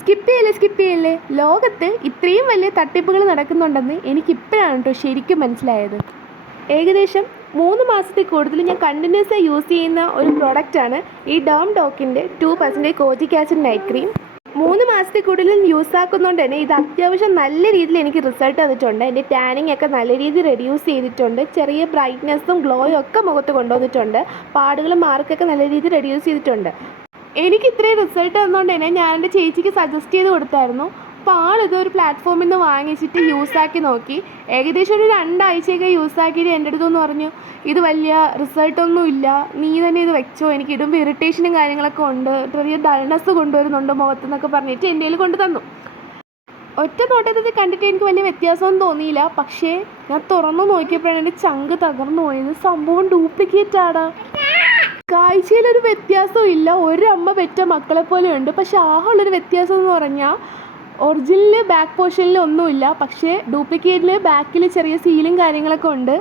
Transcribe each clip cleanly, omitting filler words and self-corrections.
Skip ചെയ്യല്ലേ. ലോകത്ത് ഇത്രയും വലിയ തട്ടിപ്പുകൾ നടക്കുന്നുണ്ടെന്ന് എനിക്കിപ്പോഴാണ് കേട്ടോ ശരിക്കും മനസ്സിലായത്. ഏകദേശം 3 മാസത്തിൽ കൂടുതൽ ഞാൻ കണ്ടിന്യൂസ് ആയി യൂസ് ചെയ്യുന്ന ഒരു പ്രോഡക്റ്റാണ് ഈ ഡോക്കിൻ്റെ 2% കോജിക് ആസിഡ് നൈറ്റ് ക്രീം. 3 മാസത്തിൽ കൂടുതൽ യൂസ് ആക്കുന്നതുകൊണ്ട് തന്നെ ഇത് അത്യാവശ്യം നല്ല രീതിയിൽ എനിക്ക് റിസൾട്ട് തന്നിട്ടുണ്ട്. എൻ്റെ ടാനിങ് ഒക്കെ നല്ല രീതിയിൽ റെഡ്യൂസ് ചെയ്തിട്ടുണ്ട്. ചെറിയ ബ്രൈറ്റ്നെസ്സും ഗ്ലോയും ഒക്കെ മുഖത്ത് കൊണ്ടുവന്നിട്ടുണ്ട്. പാടുകളും മാർക്കൊക്കെ നല്ല രീതിയിൽ റെഡ്യൂസ് ചെയ്തിട്ടുണ്ട്. എനിക്ക് ഇത്രയും റിസൾട്ട് തന്നുകൊണ്ട് തന്നെ ഞാൻ എൻ്റെ ചേച്ചിക്ക് സജസ്റ്റ് ചെയ്ത് കൊടുത്തായിരുന്നു. അപ്പോൾ ആളിതൊരു പ്ലാറ്റ്ഫോമിൽ നിന്ന് വാങ്ങിച്ചിട്ട് യൂസാക്കി നോക്കി. ഏകദേശം ഒരു 2 ആഴ്ചയൊക്കെ യൂസാക്കിയിട്ട് എൻ്റെ അടുത്തൊന്ന് പറഞ്ഞു, ഇത് വലിയ റിസൾട്ടൊന്നും ഇല്ല, നീ തന്നെ ഇത് വെച്ചോ, എനിക്ക് ഇടുമ്പോൾ ഇറിറ്റേഷനും കാര്യങ്ങളൊക്കെ ഉണ്ട്, ചെറിയ ഡൾനെസ് കൊണ്ടുവരുന്നുണ്ട് മുഖത്തെന്നൊക്കെ പറഞ്ഞിട്ട് എൻ്റെ കയ്യിൽ കൊണ്ട് തന്നു. ഒറ്റ നോട്ടത്തിൽ കണ്ടിട്ട് എനിക്ക് വലിയ വ്യത്യാസമൊന്നും തോന്നിയില്ല. പക്ഷേ ഞാൻ തുറന്നു നോക്കിയപ്പോഴാണ് എൻ്റെ ചങ്ക് തകർന്നു പോയത്. സംഭവം ഡ്യൂപ്ലിക്കേറ്റാണ്. കാഴ്ചയിലൊരു വ്യത്യാസവും ഇല്ല, ഒരമ്മ പെറ്റ മക്കളെ പോലെ ഉണ്ട്. പക്ഷെ ആഹുള്ളൊരു വ്യത്യാസം എന്ന് പറഞ്ഞാൽ ഒറിജിനൽ ബാക്ക് പോർഷനിൽ ഒന്നുമില്ല, പക്ഷേ ഡ്യൂപ്ലിക്കേറ്റിൽ ബാക്കിൽ ചെറിയ സീലും കാര്യങ്ങളൊക്കെ ഉണ്ട്.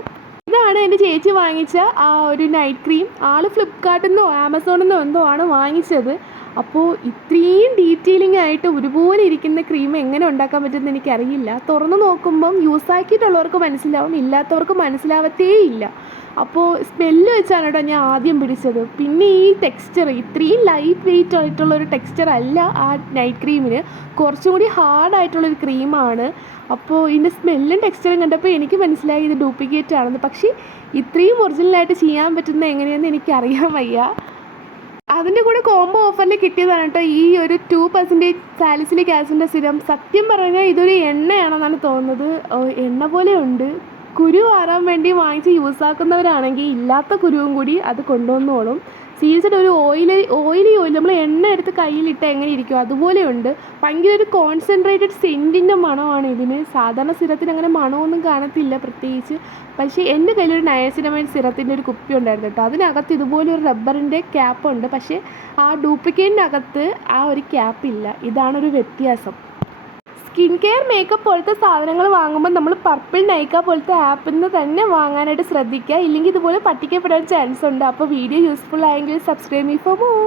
ഇതാണ് എൻ്റെ ചേച്ചി വാങ്ങിച്ച ആ ഒരു നൈറ്റ് ക്രീം. ആൾ ഫ്ലിപ്കാർട്ടിൽ നിന്നോ ആമസോണിൽ നിന്നോ എന്തോ ആണ് വാങ്ങിച്ചത്. അപ്പോൾ ഇത്രയും ഡീറ്റെയിലിംഗ് ആയിട്ട് ഒരുപോലെ ഇരിക്കുന്ന ക്രീം എങ്ങനെ ഉണ്ടാക്കാൻ പറ്റുമെന്ന് എനിക്കറിയില്ല. തുറന്നു നോക്കുമ്പം യൂസാക്കിയിട്ടുള്ളവർക്ക് മനസ്സിലാവും, ഇല്ലാത്തവർക്ക് മനസ്സിലാവത്തേ ഇല്ല. അപ്പോൾ സ്മെല്ല് വെച്ചാണ് കേട്ടോ ഞാൻ ആദ്യം പിടിച്ചത്. പിന്നെ ഈ ടെക്സ്ചർ, ഇത്രയും ലൈറ്റ് വെയിറ്റ് ആയിട്ടുള്ളൊരു ടെക്സ്ചർ അല്ല ആ നൈറ്റ് ക്രീമിന്, കുറച്ചും കൂടി ഹാർഡായിട്ടുള്ളൊരു ക്രീമാണ്. അപ്പോൾ ഇതിൻ്റെ സ്മെല്ലും ടെക്സ്ചറും കണ്ടപ്പോൾ എനിക്ക് മനസ്സിലായി ഇത് ഡ്യൂപ്ലിക്കേറ്റ് ആണെന്ന്. പക്ഷേ ഇത്രയും ഒറിജിനലായിട്ട് ചെയ്യാൻ പറ്റുന്നത് എങ്ങനെയെന്ന് എനിക്കറിയാൻ വയ്യ. അതിൻ്റെ കൂടെ കോംബോ ഓഫറിൽ കിട്ടിയതാണ് കേട്ടോ ഈ ഒരു 2% സാലിസിലിക് ആസിഡിൻ്റെ സിറം. സത്യം പറഞ്ഞാൽ ഇതൊരു എണ്ണയാണെന്നാണ് തോന്നുന്നത്. എണ്ണ പോലെ ഉണ്ട്. കുരു മാറാൻ വേണ്ടി വാങ്ങിച്ച് യൂസാക്കുന്നവരാണെങ്കിൽ ഇല്ലാത്ത കുരുവും കൂടി അത് കൊണ്ടുവന്നോളും. സീരിയസ്ഡ് ഒരു ഓയിലി നമ്മൾ എണ്ണ എടുത്ത് കയ്യിലിട്ട് എങ്ങനെ ഇരിക്കും അതുപോലെയുണ്ട്. ഭയങ്കര ഒരു കോൺസെൻട്രേറ്റഡ് സെൻറ്റിൻ്റെ മണമാണ് ഇതിന്. സാധാരണ സിറത്തിന് അങ്ങനെ മണമൊന്നും കാണത്തില്ല പ്രത്യേകിച്ച്. പക്ഷേ എൻ്റെ കയ്യിലൊരു നയസിനമൈഡ് സിറത്തിൻ്റെ ഒരു കുപ്പി ഉണ്ടായിരുന്നു കേട്ടോ. അതിനകത്ത് ഇതുപോലെ ഒരു റബ്ബറിൻ്റെ ക്യാപ്പുണ്ട്. പക്ഷേ ആ ഡ്യൂപ്ലിക്കേറ്റിനകത്ത് ആ ഒരു ക്യാപ്പില്ല. ഇതാണൊരു വ്യത്യാസം. സ്കിൻ കെയർ മേക്കപ്പ് പോലത്തെ സാധനങ്ങൾ വാങ്ങുമ്പോൾ നമ്മൾ പർപ്പിൾ നൈക്ക പോലത്തെ ആപ്പിൽ നിന്ന് തന്നെ വാങ്ങാനായിട്ട് ശ്രദ്ധിക്കുക. ഇല്ലെങ്കിൽ ഇതുപോലെ പറ്റിക്കപ്പെടാൻ ചാൻസ് ഉണ്ട്. അപ്പോൾ വീഡിയോ യൂസ്ഫുൾ ആയെങ്കിൽ സബ്സ്ക്രൈബ് മീ ഫോർ മോർ.